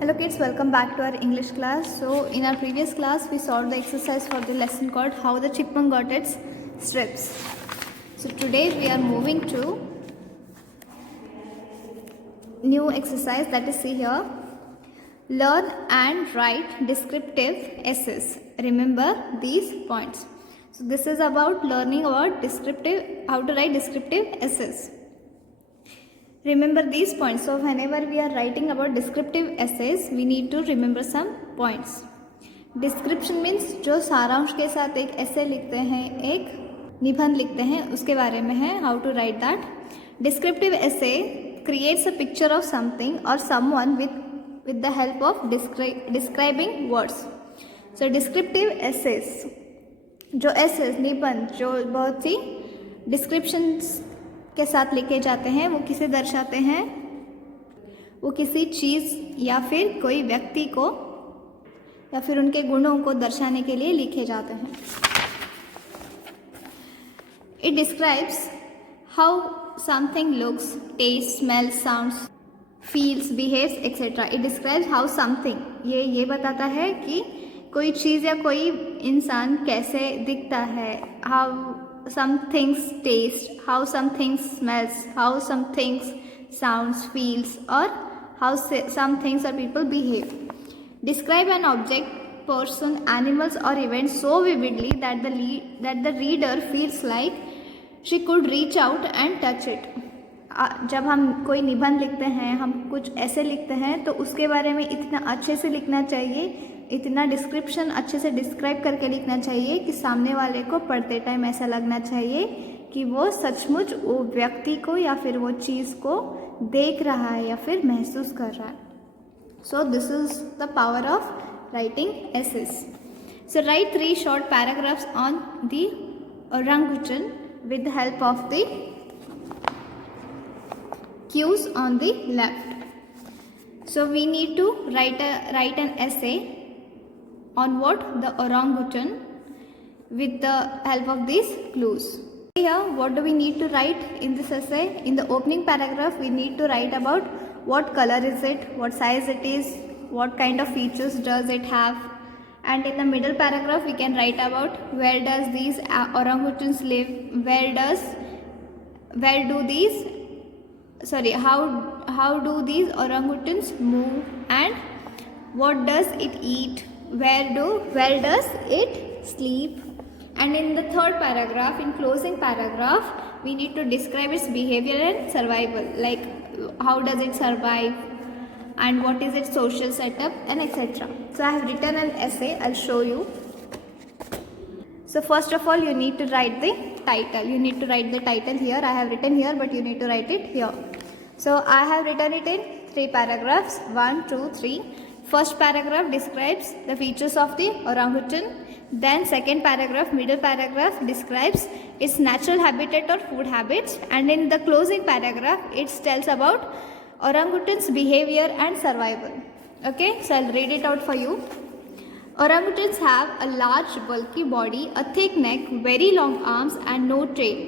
Hello kids, welcome back to our English class. So in our previous class we solved the exercise for the lesson called How the Chipmunk Got Its Strips. So today we are moving to new exercise, that is, see here, learn and write descriptive essays. Remember these points. So this is about learning about how to write descriptive essays. Remember these points. So whenever we are writing about descriptive essays, we need to remember some points. Description means जो सारांश के साथ एक essay लिखते हैं, एक निबंध लिखते हैं, उसके बारे में है how to write that. Descriptive essay creates a picture of something or someone with the help of describing words. So descriptive essays, जो essays निबंध जो बहुत सी descriptions के साथ लिखे जाते हैं, वो किसे दर्शाते हैं? वो किसी चीज़ या फिर कोई व्यक्ति को या फिर उनके गुणों को दर्शाने के लिए लिखे जाते हैं. It describes how something looks, tastes, smells, sounds, feels, behaves, etc. It describes how something, ये बताता है कि कोई चीज़ या कोई इंसान कैसे दिखता है. How some things taste, how some things smells, how some things sounds, feels, or how some things or people behave. Describe an object, person, animals or events so vividly that the reader feels like she could reach out and touch it. जब हम कोई निबंध लिखते हैं, हम कुछ ऐसे लिखते हैं, तो उसके बारे में इतना अच्छे से लिखना चाहिए, इतना डिस्क्रिप्शन अच्छे से डिस्क्राइब करके लिखना चाहिए कि सामने वाले को पढ़ते टाइम ऐसा लगना चाहिए कि वो सचमुच वो व्यक्ति को या फिर वो चीज़ को देख रहा है या फिर महसूस कर रहा है. So this is the power of writing essays. So write 3 short paragraphs on the orangutan with the help of the cues on the left. So we need to write an essay on what? The orangutan with the help of these clues. Here what do we need to write in this essay? In the opening paragraph we need to write about what color is it, what size it is, what kind of features does it have, and in the middle paragraph we can write about where does these orangutans live, how do these orangutans move, and what does it eat, where does it sleep. And in the third paragraph, in closing paragraph, we need to describe its behavior and survival, like how does it survive and what is its social setup and etc. So I have written an essay, I'll show you. So first of all you need to write the title. You need to write the title here. I have written here, but you need to write it here. So I have written it in 3 paragraphs, 1, 2, 3. First paragraph describes the features of the orangutan. Then second paragraph, middle paragraph describes its natural habitat or food habits. And in the closing paragraph, it tells about orangutan's behavior and survival. Okay, so I'll read it out for you. Orangutans have a large bulky body, a thick neck, very long arms and no tail.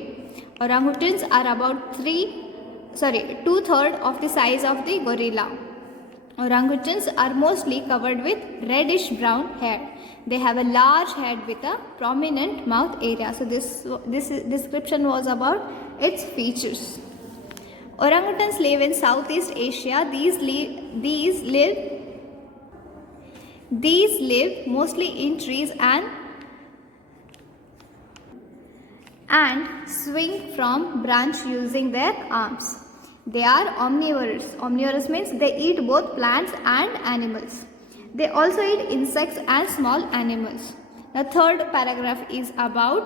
Orangutans are about 2/3 of the size of the gorilla. Orangutans are mostly covered with reddish brown hair. They have a large head with a prominent mouth area. So this description was about its features. Orangutans live in Southeast Asia. These live mostly in trees and swing from branch using their arms. They are omnivorous. Omnivorous means they eat both plants and animals. They also eat insects and small animals. The third paragraph is about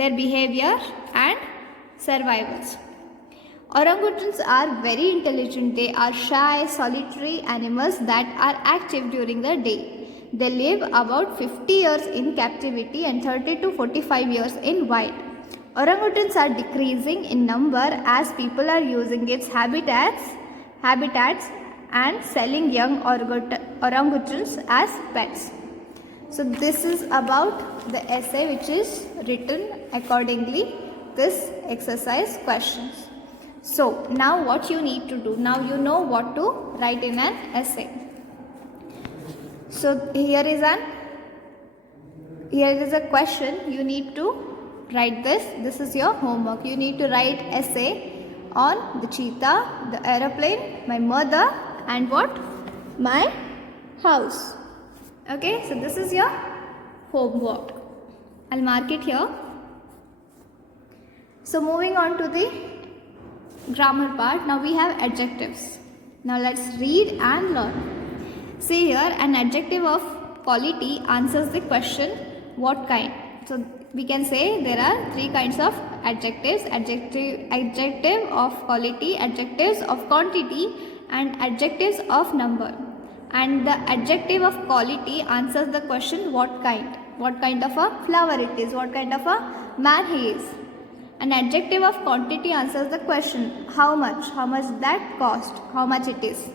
their behavior and survivals. Orangutans are very intelligent. They are shy, solitary animals that are active during the day. They live about 50 years in captivity and 30 to 45 years in wild. Orangutans are decreasing in number as people are using its habitats and selling young orangutans as pets. So this is about the essay which is written accordingly this exercise questions. So now what you need to do, now you know what to write in an essay. So here is a question, you need to write this. This is your homework. You need to write essay on the cheetah, the aeroplane, my mother, and what? My house. Okay, so this is your homework. I'll mark it here. So moving on to the grammar part. Now we have adjectives. Now let's read and learn. See here, an adjective of quality answers the question what kind. So we can say there are three kinds of adjectives: adjective of quality, adjectives of quantity, and adjectives of number. And the adjective of quality answers the question what kind of a flower it is, what kind of a man he is. An adjective of quantity answers the question how much that cost, how much it is.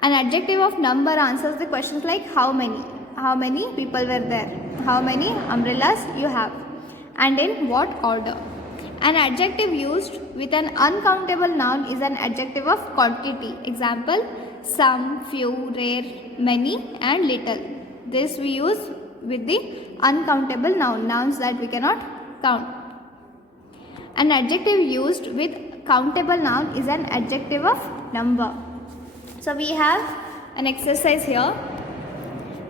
An adjective of number answers the questions like how many people were there, how many umbrellas you have, and in what order. An adjective used with an uncountable noun is an adjective of quantity. Example: some, few, rare, many, and little. This we use with the uncountable nouns that we cannot count. An adjective used with countable noun is an adjective of number. So we have an exercise here.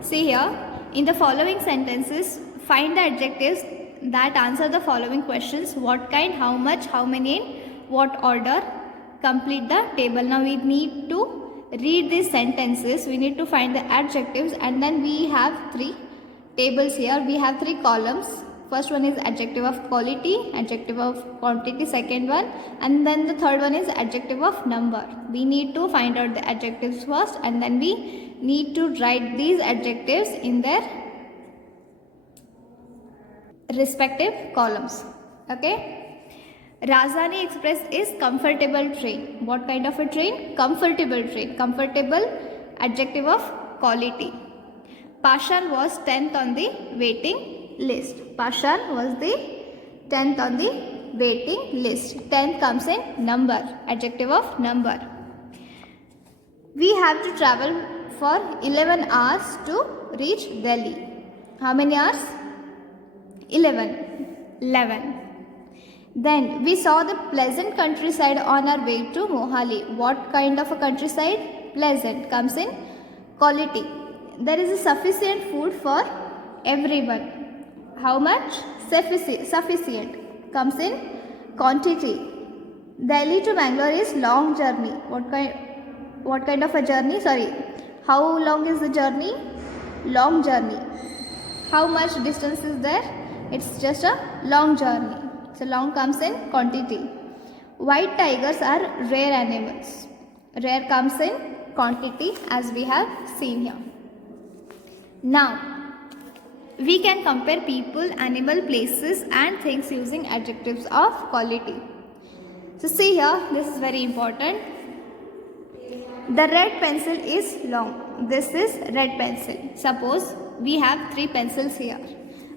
See here, in the following sentences, find the adjectives that answer the following questions: what kind, how much, how many, in what order. Complete the table. Now we need to read these sentences, we need to find the adjectives, and then we have three tables here. We have three columns. First one is adjective of quality, adjective of quantity, second one, and then the third one is adjective of number. We need to find out the adjectives first, and then we need to write these adjectives in their respective columns. Okay. Rajdhani Express is comfortable train. What kind of a train? Comfortable train. Comfortable, adjective of quality. Pashan was 10th on the waiting list. Pashan was the 10th on the waiting list. 10th comes in number, adjective of number. We have to travel for 11 hours to reach Delhi. How many hours? 11. Then we saw the pleasant countryside on our way to Mohali. What kind of a countryside? Pleasant comes in quality. There is a sufficient food for everyone. How much? Sufficient comes in quantity. Delhi to Bangalore is long journey. What kind of a journey? Sorry. How long is the journey? Long journey. How much distance is there? It's just a long journey. So long comes in quantity. White tigers are rare animals. Rare comes in quantity, as we have seen here. Now, we can compare people, animal, places, and things using adjectives of quality. So see here, this is very important. The red pencil is long. This is red pencil. Suppose we have three pencils here.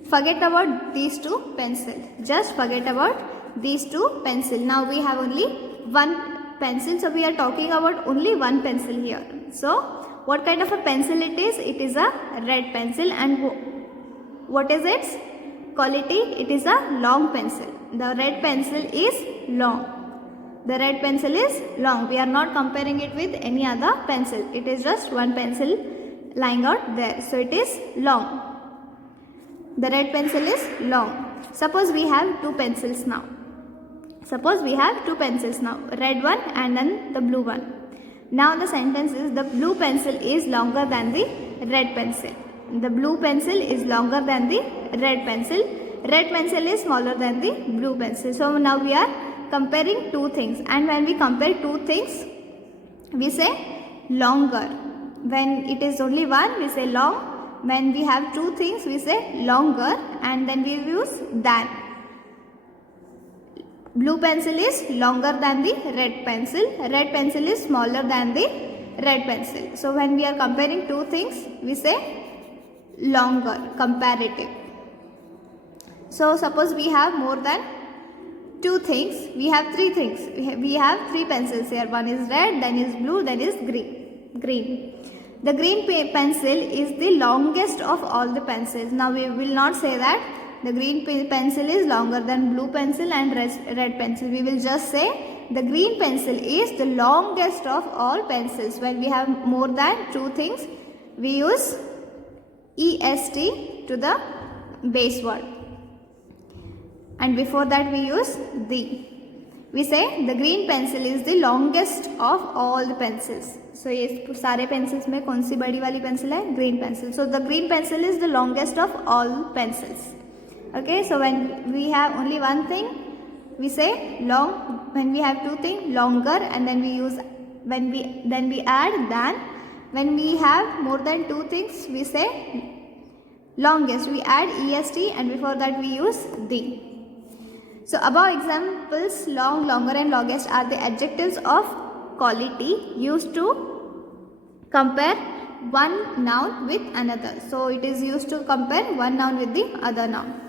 Forget about these two pencils. Just forget about these two pencils. Now we have only one pencil. So we are talking about only one pencil here. So what kind of a pencil it is? It is a red pencil. And what is its quality? It is a long pencil. The red pencil is long. The red pencil is long. We are not comparing it with any other pencil. It is just one pencil lying out there. So it is long. The red pencil is long. Suppose we have two pencils now. Red one and then the blue one. Now the sentence is the blue pencil is longer than the red pencil. The blue pencil is longer than the red pencil. Red pencil is smaller than the blue pencil. So now we are comparing two things. And when we compare two things, we say longer. When it is only one, we say long. When we have two things, we say longer, and then we use than. Blue pencil is longer than the red pencil. Red pencil is smaller than the red pencil. So when we are comparing two things, we say longer, comparative. So suppose we have more than two things, we have three things. We have three pencils here. One is red, then is blue, then is green. The green pencil is the longest of all the pencils. Now we will not say that the green pencil is longer than blue pencil and red pencil. We will just say the green pencil is the longest of all pencils. When we have more than two things, we use EST to the base word. And before that we use the. We say the green pencil is the longest of all the pencils. So ये सारे pencils में कौन सी बड़ी वाली pencil है? Green pencil. So the green pencil is the longest of all pencils. Okay, so when we have only one thing, we say long. When we have two things, longer, and then we use then we add than. When we have more than two things, we say longest. We add EST, and before that we use the. So above examples, long, longer and longest are the adjectives of quality used to compare one noun with another. So it is used to compare one noun with the other noun.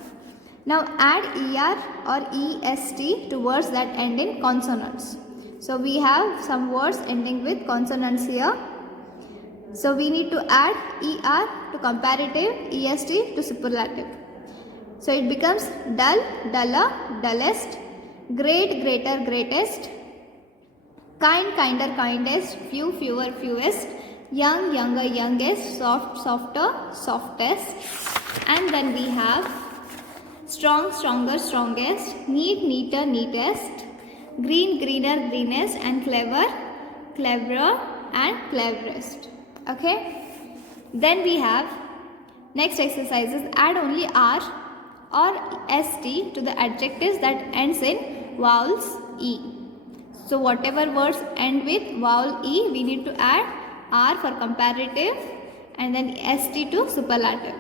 Now add ER or EST to words that end in consonants. So we have some words ending with consonants here. So we need to add ER to comparative, EST to superlative. So it becomes dull, duller, dullest, great, greater, greatest, kind, kinder, kindest, few, fewer, fewest, young, younger, youngest, soft, softer, softest. And then we have strong, stronger, strongest, neat, neater, neatest, green, greener, greenest, and clever, cleverer, and cleverest. Okay. Then we have next exercises. Add only R or ST to the adjectives that ends in vowels E. So whatever words end with vowel E, we need to add R for comparative and then ST to superlative.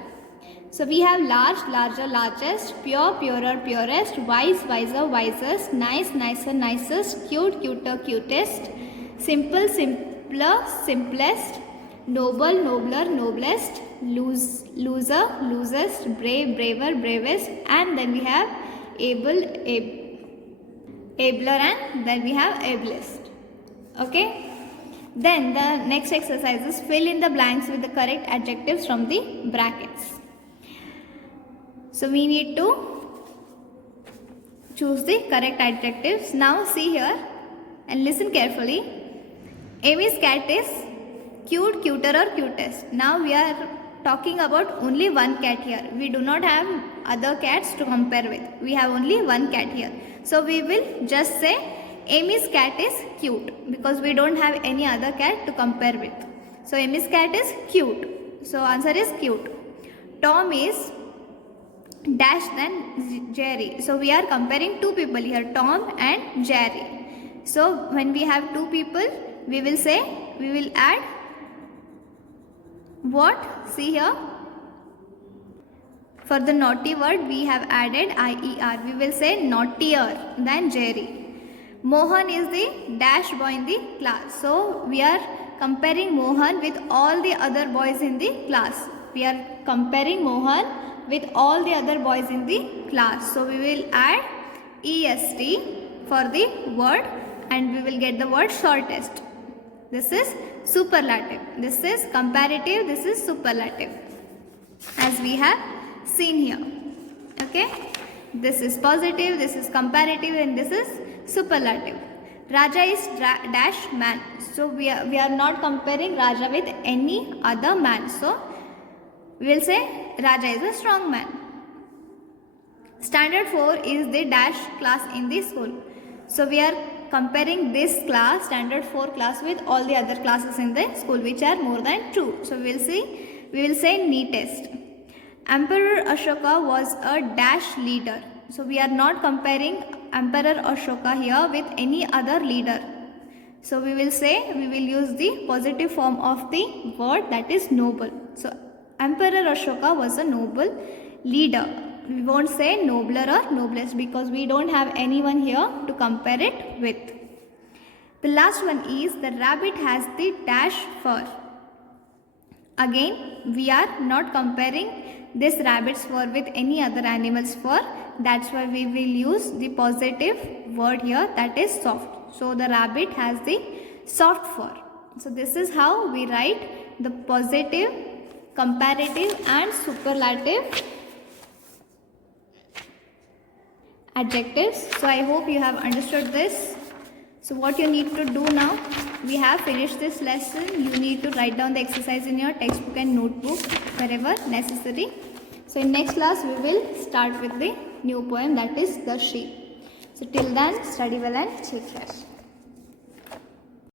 So we have large, larger, largest, pure, purer, purest, wise, wiser, wisest, nice, nicer, nicest, cute, cuter, cutest, simple, simpler, simplest, noble, nobler, noblest, loser, loosest, brave, braver, bravest, and then we have able, abler, and then we have ablest. Okay. Then the next exercise is fill in the blanks with the correct adjectives from the brackets. So we need to choose the correct adjectives. Now see here and listen carefully. Amy's cat is cute, cuter or cutest. Now we are talking about only one cat here. We do not have other cats to compare with. We have only one cat here. So we will just say Amy's cat is cute because we don't have any other cat to compare with. So Amy's cat is cute. So answer is cute. Tom is dash than Jerry. So we are comparing two people here, Tom and Jerry. So when we have two people, we will say, we will add what? See here. For the naughty word, we have added IER. We will say naughtier than Jerry. Mohan is the dash boy in the class. So we are comparing Mohan with all the other boys in the class. We are comparing Mohan with all the other boys in the class. So we will add EST for the word and we will get the word shortest. This is superlative. This is comparative. This is superlative. As we have seen here. Okay. This is positive. This is comparative and this is superlative. Raja is dash man. So we are not comparing Raja with any other man. So we will say Raja is a strong man. Standard 4 is the dash class in the school. So we are comparing this class, standard 4 class, with all the other classes in the school, which are more than 2. So we will say neatest. Emperor Ashoka was a dash leader. So we are not comparing Emperor Ashoka here with any other leader. So we will use the positive form of the word, that is noble. So Emperor Ashoka was a noble leader. We won't say nobler or noblest because we don't have anyone here to compare it with. The last one is the rabbit has the dash fur. Again, we are not comparing this rabbit's fur with any other animal's fur. That's why we will use the positive word here, that is soft. So the rabbit has the soft fur. So this is how we write the positive, comparative and superlative adjectives. So I hope you have understood this. So what you need to do now, we have finished this lesson. You need to write down the exercise in your textbook and notebook wherever necessary. So in next class we will start with the new poem, that is The Sheep. So till then, study well and take care.